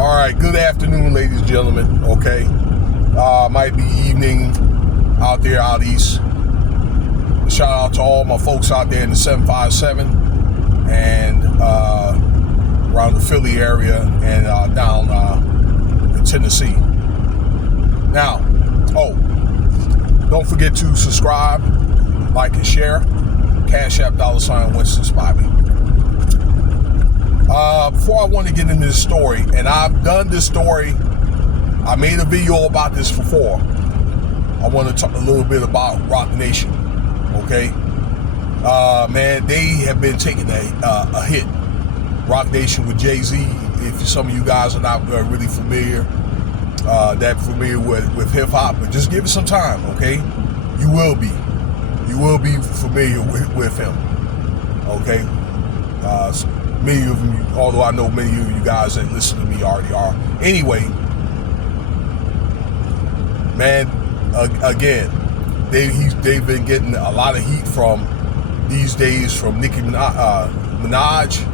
All right, good afternoon, ladies and gentlemen. Okay, might be evening out there out east. Shout out to all my folks out there in the 757 and around the Philly area and down in Tennessee. Now, don't forget to subscribe, like, and share. Cash App $ Winston Spivey. Before I want to get into this story, and I've done this story, I made a video about this before. I want to talk a little bit about RocNation. Okay, man, they have been taking a hit. RocNation with JayZ. If some of you guys are not really familiar with hip hop, but just give it some time. Okay, you will be familiar with him. Okay. Many of you, although I know many of you guys that listen to me already are. Anyway, man, again, they've been getting a lot of heat from these days from Nicki Minaj,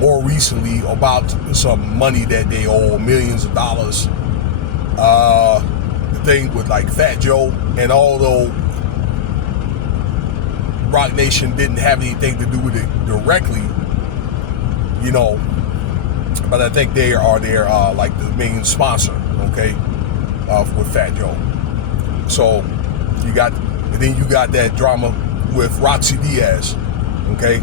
more recently about some money that they owe, millions of dollars. The thing with like Fat Joe, and although RocNation didn't have anything to do with it directly, you know, but I think they are their like the main sponsor, okay, with Fat Joe. So you got that drama with Roxy Diaz, okay,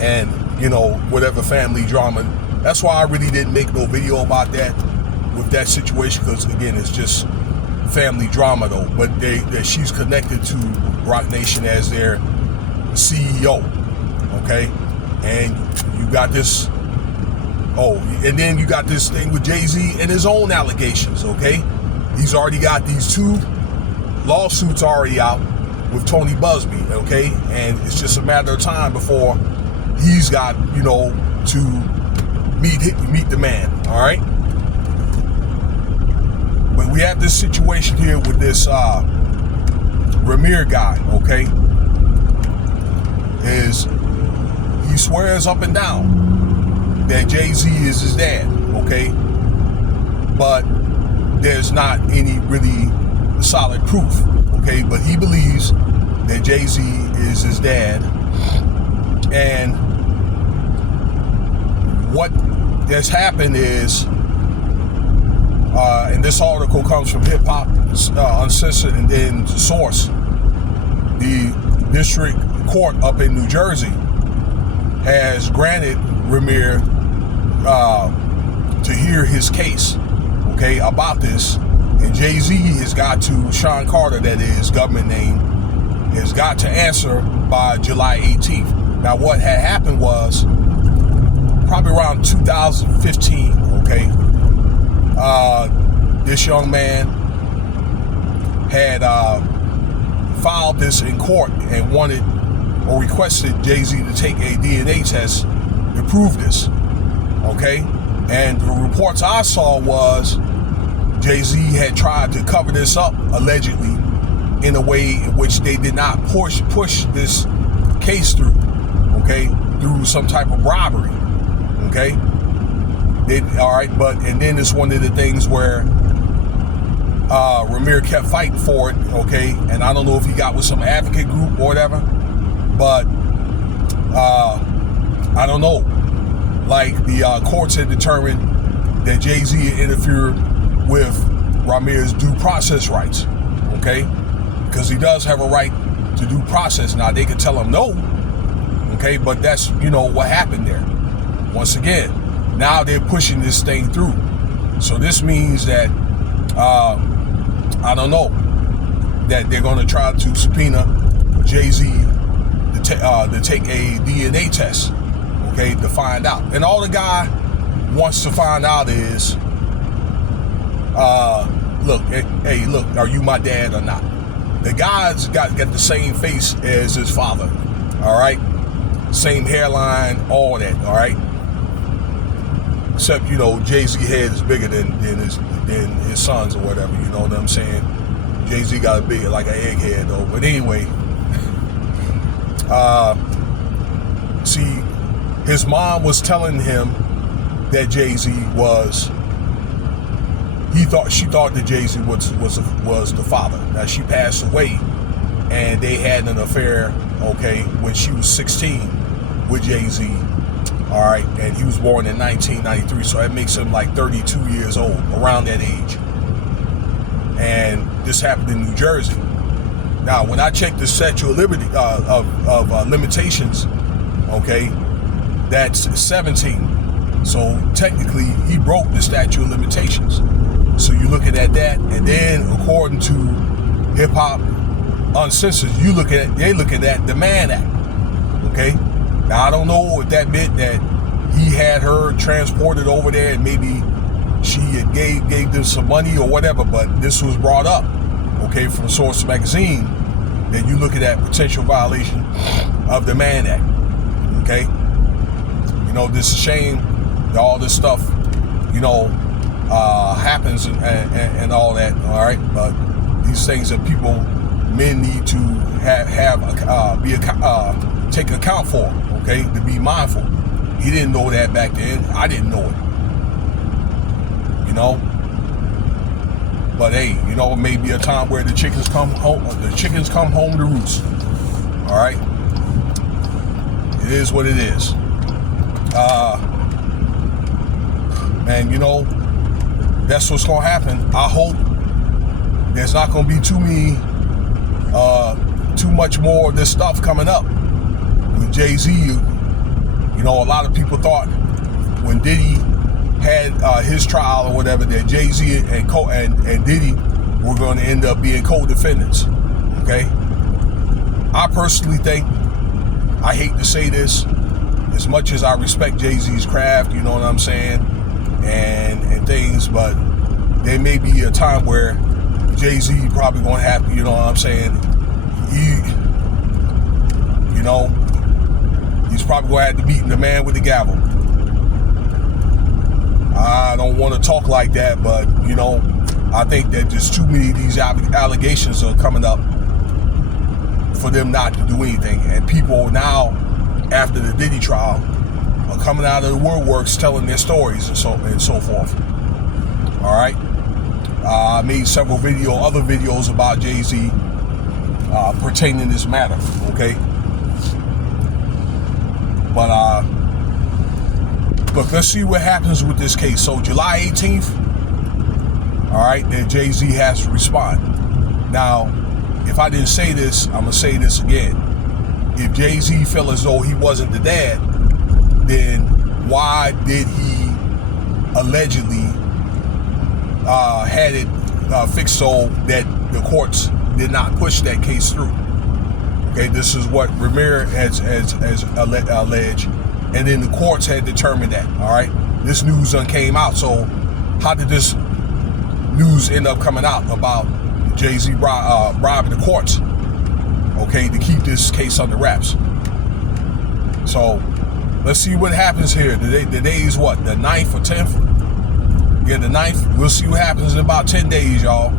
and you know, whatever family drama. That's why I really didn't make no video about that with that situation, because again, it's just family drama though. But she's connected to RocNation as their CEO, okay. And you got this, and then you got this thing with JayZ and his own allegations, okay? He's already got these 2 lawsuits already out with Tony Busby, okay? And it's just a matter of time before he's got, you know, to meet the man, all right? But we have this situation here with this Ramir guy, okay? He swears up and down that JayZ is his dad, okay? But there's not any really solid proof, okay? But he believes that JayZ is his dad. And what has happened is, and this article comes from Hip Hop Uncensored and then Source, the district court up in New Jersey has granted Ramir to hear his case, okay, about this. And JayZ has got to, Sean Carter, that is government name, has got to answer by July 18th. Now, what had happened was probably around 2015, okay, this young man had filed this in court and wanted or requested JayZ to take a DNA test to prove this, okay? And the reports I saw was JayZ had tried to cover this up, allegedly, in a way in which they did not push this case through, okay, through some type of robbery, okay? And then it's one of the things where Ramir kept fighting for it, okay? And I don't know if he got with some advocate group or whatever, but I don't know. Like the courts had determined that JayZ interfered with Ramir's due process rights, okay? Because he does have a right to due process. Now they could tell him no, okay? But that's, you know, what happened there. Once again, now they're pushing this thing through. So this means that I don't know, that they're going to try to subpoena JayZ to take a DNA test, okay, to find out. And all the guy wants to find out is, look, are you my dad or not? The guy's got the same face as his father, all right? Same hairline, all that, all right? Except, you know, JayZ head is bigger than his sons or whatever, you know what I'm saying? JayZ got a big, like an egghead though. But anyway, see, his mom was telling him that JayZ was. She thought that JayZ was the father. Now she passed away, and they had an affair. Okay, when she was 16 with JayZ. All right, and he was born in 1993, so that makes him like 32 years old, around that age. And this happened in New Jersey. Now, when I checked the statute of limitations, okay, that's 17. So technically, he broke the statute of limitations. So you're looking at that, and then according to Hip Hop Uncensored, they looking at the Mann Act. Okay. Now, I don't know if that meant that he had her transported over there and maybe she had gave them some money or whatever, but this was brought up, okay, from Source Magazine, that you look at that potential violation of the Mann Act, okay? You know, this is a shame that all this stuff, you know, happens and all that, all right? But these things that men need to take account for. Okay, to be mindful. He didn't know that back then. I didn't know it. You know? But hey, you know, it may be a time where the chickens come home to roost. Alright? It is what it is. Man, you know, that's what's gonna happen. I hope there's not gonna be too much more of this stuff coming up. With JayZ, you know, a lot of people thought when Diddy had his trial or whatever that JayZ and Diddy were going to end up being co-defendants. Okay, I personally think, I hate to say this, as much as I respect JayZ's craft, you know what I'm saying, and things, but there may be a time where JayZ probably going to have to, you know what I'm saying, you know, he's probably going to have to beat the man with the gavel. I don't want to talk like that, but, you know, I think that just too many of these allegations are coming up for them not to do anything. And people now, after the Diddy trial, are coming out of the woodworks telling their stories and so forth. All right? I made several other videos about JayZ pertaining to this matter, okay? But look, let's see what happens with this case. So July 18th, all right, then JayZ has to respond. Now, if I didn't say this, I'm gonna say this again. If JayZ felt as though he wasn't the dad, then why did he allegedly had it fixed so that the courts did not push that case through? Okay, this is what Ramirez has alleged, and then the courts had determined that. All right, this news came out. So how did this news end up coming out about JayZ bribing the courts? Okay, to keep this case under wraps. So let's see what happens here. The day is what, the 9th or 10th? Yeah, the 9th. We'll see what happens in about 10 days, y'all.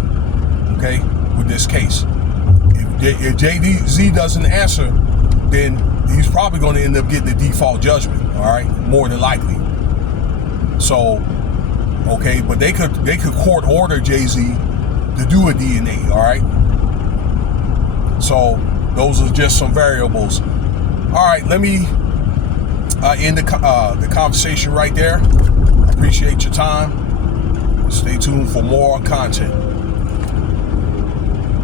Okay, with this case. If JayZ doesn't answer, then he's probably going to end up getting the default judgment. All right, more than likely. So, okay, but they could court order JayZ to do a DNA. All right. So those are just some variables. All right, let me end the conversation right there. I appreciate your time. Stay tuned for more content.